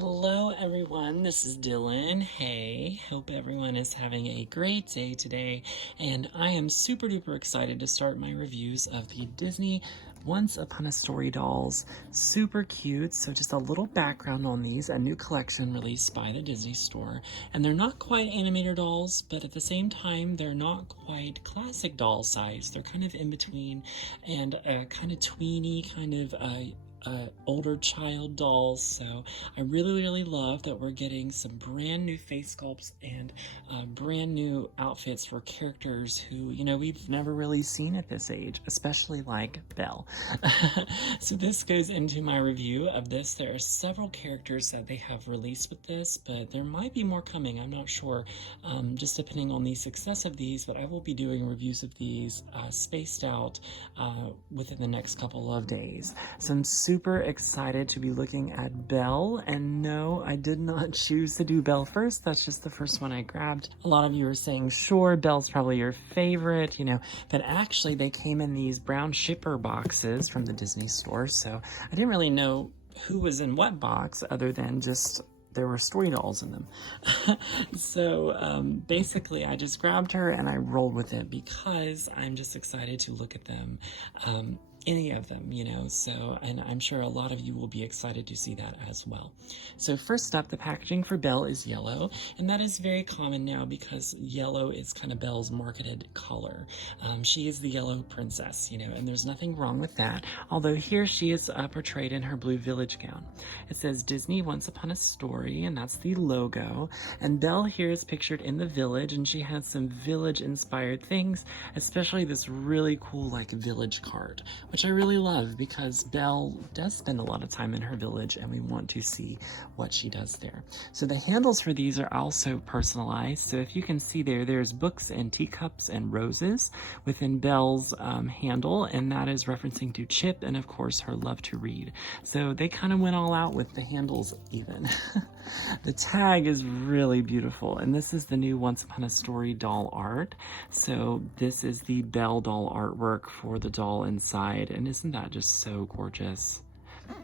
Hello everyone, this is Dylan. Hey, hope everyone is having a great day today, and I am super duper excited to start my reviews of the Disney Once Upon a Story dolls. Super cute. So just a little background on these: a new collection released by the Disney Store, and they're not quite animator dolls, but at the same time they're not quite classic doll size. They're kind of in between, and kind of tweeny, kind of older child dolls. So I really love that we're getting some brand new face sculpts and brand new outfits for characters who, we've never really seen at this age, especially like Belle. So this goes into my review of this. There are several characters that they have released with this, but there might be more coming. I'm not sure, just depending on the success of these, but I will be doing reviews of these spaced out within the next couple of days. So I'm super excited to be looking at Belle, and no, I did not choose to do Belle first. That's just the first one I grabbed. A lot of you are saying, sure, Belle's probably your favorite, but actually they came in these brown shipper boxes from the Disney Store, so I didn't really know who was in what box other than just there were story dolls in them. So basically I just grabbed her and I rolled with it because I'm just excited to look at them. Any of them, so, and I'm sure a lot of you will be excited to see that as well. So first up, the packaging for Belle is yellow, and that is very common now because yellow is kind of Belle's marketed color. She is the yellow princess, and there's nothing wrong with that, although here she is portrayed in her blue village gown. It says Disney Once Upon a Story, and that's the logo, and Belle here is pictured in the village, and she has some village inspired things, especially this really cool like village card, which I really love because Belle does spend a lot of time in her village and we want to see what she does there. So the handles for these are also personalized. So if you can see there's books and teacups and roses within Belle's handle, and that is referencing to Chip and of course her love to read. So they kind of went all out with the handles even. The tag is really beautiful, and this is the new Once Upon a Story doll art. So this is the Belle doll artwork for the doll inside, and isn't that just so gorgeous?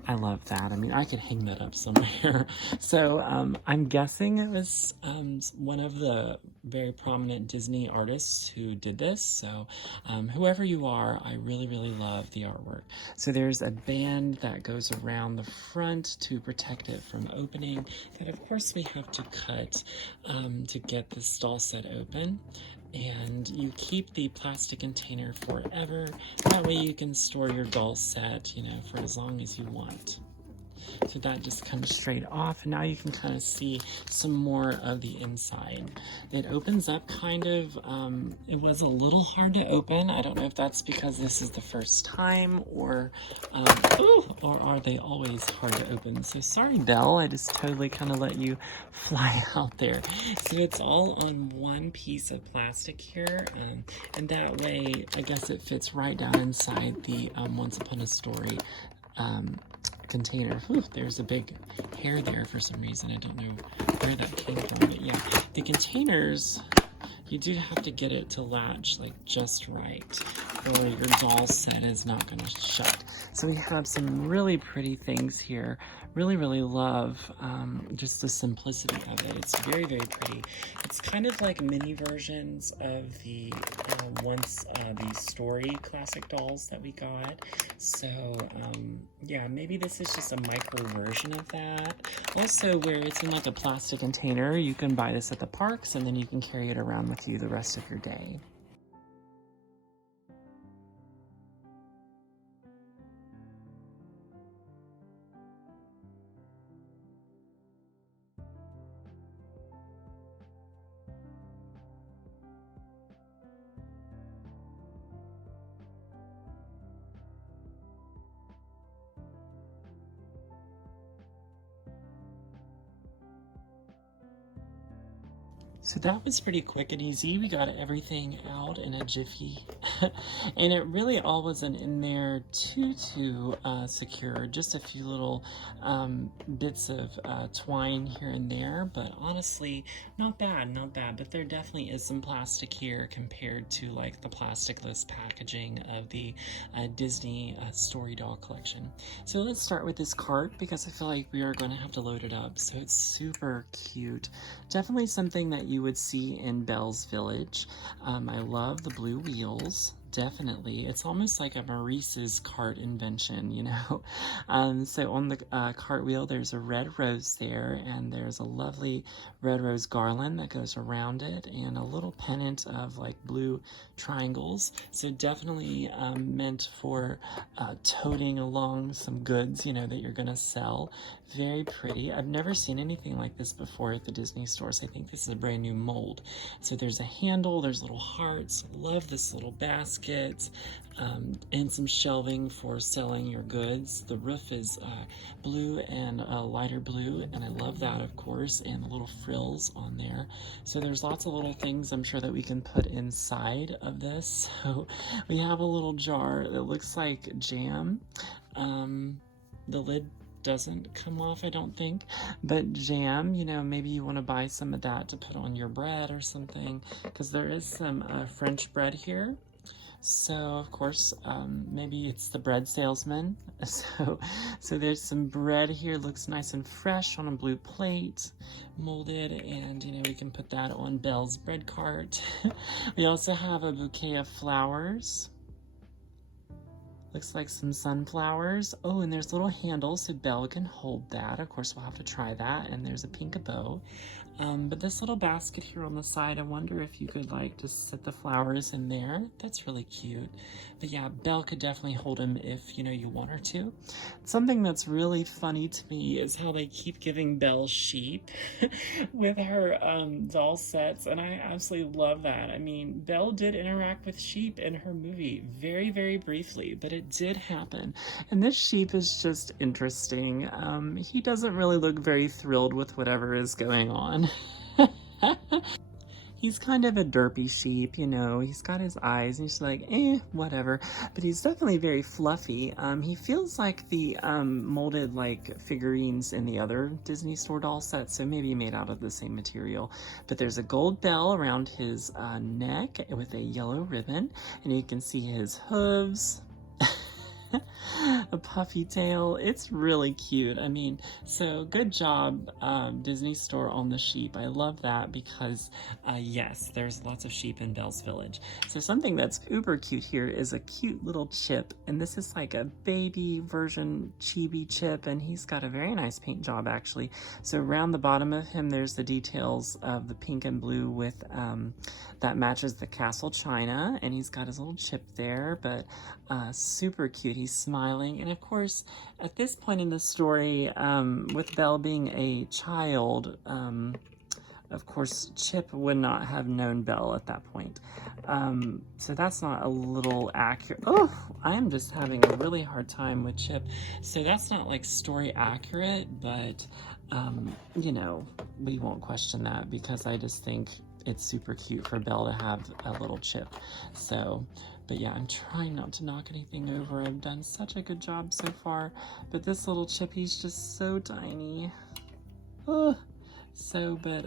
I love that. I mean, I could hang that up somewhere. So I'm guessing it was one of the very prominent Disney artists who did this. So whoever you are, I really love the artwork. So there's a band that goes around the front to protect it from opening that of course we have to cut to get this doll set open. And you keep the plastic container forever. That way you can store your doll set, for as long as you want. So that just comes straight off, and now you can kind of see some more of the inside. It opens up kind of, it was a little hard to open. I don't know if that's because this is the first time, or are they always hard to open? So sorry, Belle, I just totally kind of let you fly out there. So it's all on one piece of plastic here, and that way, I guess it fits right down inside the Once Upon a Story container. Whew, there's a big hair there for some reason. I don't know where that came from, but yeah, the containers, you do have to get it to latch like just right, or your doll set is not going to shut. So we have some really pretty things here. Really love just the simplicity of it. It's very pretty. It's kind of like mini versions of the the Story classic dolls that we got. So yeah, maybe this is just a micro version of that. Also, where it's in like a plastic container, you can buy this at the parks and then you can carry it around with you the rest of your day. So that was pretty quick and easy. We got everything out in a jiffy. And it really all wasn't in there too secure. Just a few little bits of twine here and there. But honestly, not bad, not bad. But there definitely is some plastic here compared to like the plasticless packaging of the Disney Story Doll collection. So let's start with this cart because I feel like we are going to have to load it up. So it's super cute. Definitely something that you would see in Belle's Village. I love the blue wheels. Definitely. It's almost like a Maurice's cart invention, you know. So on the cartwheel, there's a red rose there, and there's a lovely red rose garland that goes around it, and a little pennant of like blue triangles. So definitely meant for toting along some goods, you know, that you're going to sell. Very pretty. I've never seen anything like this before at the Disney stores. I think this is a brand new mold. So there's a handle, there's little hearts. Love this little basket, and some shelving for selling your goods. The roof is blue and lighter blue, and I love that, of course, and the little frills on there. So there's lots of little things I'm sure that we can put inside of this. So we have a little jar that looks like jam. The lid doesn't come off, I don't think, but jam, you know, maybe you want to buy some of that to put on your bread or something, because there is some French bread here. So of course, maybe it's the bread salesman. So there's some bread here, looks nice and fresh on a blue plate, molded, and you know, we can put that on Belle's bread cart. We also have a bouquet of flowers. Looks like some sunflowers. Oh, and there's little handles so Belle can hold that. Of course, we'll have to try that. And there's a pink bow. But this little basket here on the side, I wonder if you could like just set the flowers in there. That's really cute. But yeah, Belle could definitely hold them if, you know, you want her to. Something that's really funny to me is how they keep giving Belle sheep with her doll sets. And I absolutely love that. I mean, Belle did interact with sheep in her movie very, very briefly, but it did happen. And this sheep is just interesting. He doesn't really look very thrilled with whatever is going on. He's kind of a derpy sheep, you know. He's got his eyes and he's like, whatever. But he's definitely very fluffy. He feels like the molded like figurines in the other Disney Store doll sets, so maybe made out of the same material. But there's a gold bell around his neck with a yellow ribbon, and you can see his hooves. A puffy tail. It's really cute. I mean, so good job, Disney Store, on the sheep. I love that because, yes, there's lots of sheep in Belle's Village. So something that's uber cute here is a cute little chip, and this is like a baby version chibi chip, and he's got a very nice paint job, actually. So around the bottom of him, there's the details of the pink and blue with that matches the castle china, and he's got his little chip there, but super cute. He's smiling, and of course, at this point in the story, with Belle being a child, of course, Chip would not have known Belle at that point. So that's not a little accurate. Oh, I am just having a really hard time with Chip. So that's not like story accurate, but, you know, we won't question that because I just think it's super cute for Belle to have a little Chip. So, but yeah, I'm trying not to knock anything over. I've done such a good job so far, but this little Chip, he's just so tiny. Oh. So, but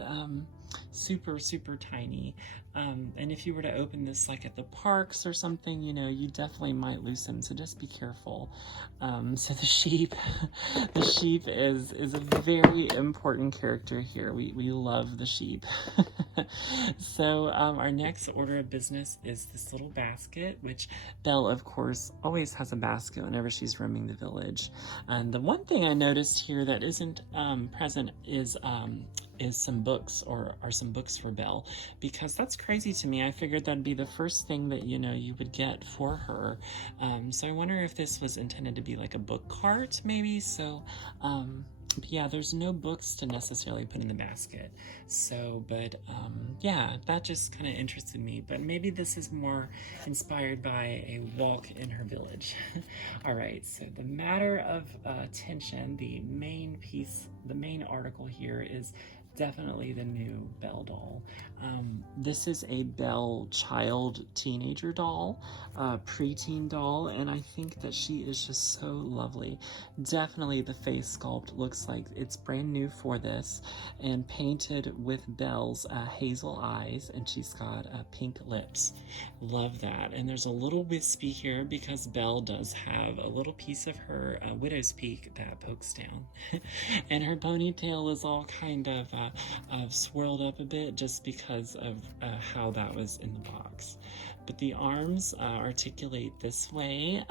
super, super tiny. And if you were to open this like at the parks or something, you know, you definitely might lose him, so just be careful. So the sheep, the sheep is a very important character here. We love the sheep. So our next order of business is this little basket, which Belle, of course, always has a basket whenever she's roaming the village. And the one thing I noticed here that isn't present is some books, or some books for Belle, because that's crazy to me. I figured that'd be the first thing that, you know, you would get for her. So I wonder if this was intended to be like a book cart, maybe. So, yeah, there's no books to necessarily put in the basket. So, but yeah, that just kind of interested me. But maybe this is more inspired by a walk in her village. All right, so the matter of tension, the main piece, the main article here is definitely the new Belle doll. This is a Belle child teenager doll, preteen doll, and I think that she is just so lovely. Definitely the face sculpt looks like it's brand new for this and painted with Belle's hazel eyes, and she's got pink lips. Love that. And there's a little wispy here because Belle does have a little piece of her widow's peak that pokes down. And her ponytail is all kind of swirled up a bit just because of how that was in the box. But the arms articulate this way.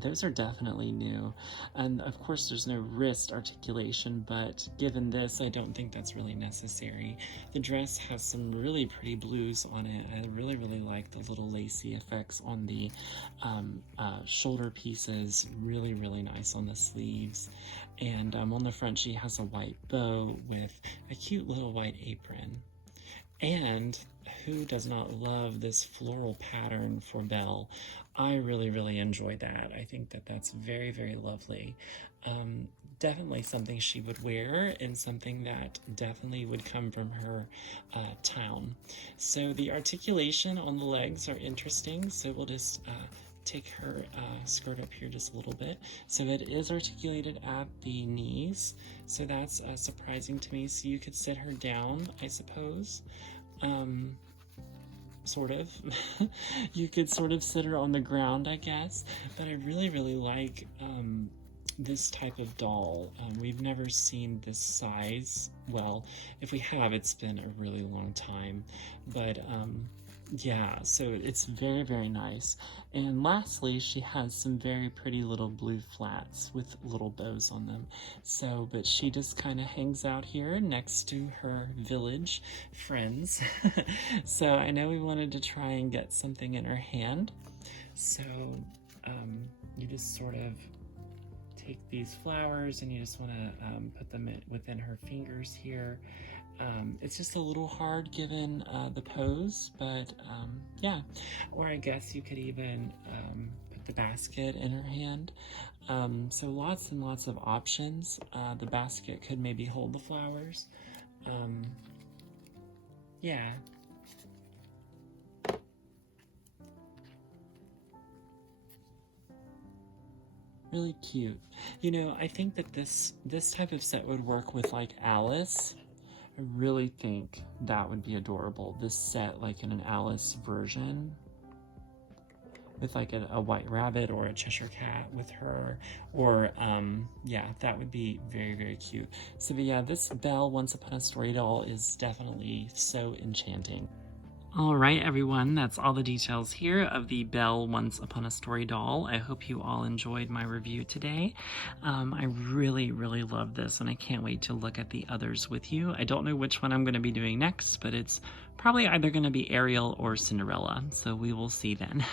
Those are definitely new. And of course there's no wrist articulation, but given this, I don't think that's really necessary. The dress has some really pretty blues on it. I really, really like the little lacy effects on the shoulder pieces. Really, really nice on the sleeves. And on the front, she has a white bow with a cute little white apron. And who does not love this floral pattern for Belle? I really, really enjoy that. I think that that's very, very lovely. Definitely something she would wear and something that definitely would come from her town. So the articulation on the legs are interesting. So we'll just take her skirt up here just a little bit. So it is articulated at the knees. So that's surprising to me. So you could sit her down, I suppose. Sort of. You could sort of sit her on the ground, I guess. But I really, really like this type of doll. We've never seen this size. Well, if we have, it's been a really long time. But yeah, so it's very, very nice. And lastly, she has some very pretty little blue flats with little bows on them. So, but she just kind of hangs out here next to her village friends. So I know we wanted to try and get something in her hand. So you just sort of take these flowers and you just want to put them within her fingers here. It's just a little hard given the pose, but yeah. Or I guess you could even put the basket in her hand. So lots and lots of options. The basket could maybe hold the flowers. Yeah. Really cute. You know, I think that this type of set would work with like Alice. I really think that would be adorable. This set, like in an Alice version, with like a white rabbit or a Cheshire cat with her, or yeah, that would be very, very cute. So, but yeah, this Belle Once Upon a Story doll is definitely so enchanting. All right, everyone, that's all the details here of the Belle Once Upon a Story doll. I hope you all enjoyed my review today. I really, really love this, and I can't wait to look at the others with you. I don't know which one I'm going to be doing next, but it's probably either going to be Ariel or Cinderella, so we will see then.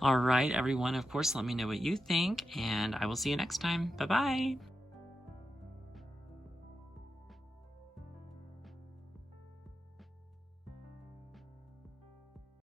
All right, everyone, of course, let me know what you think, and I will see you next time. Bye-bye.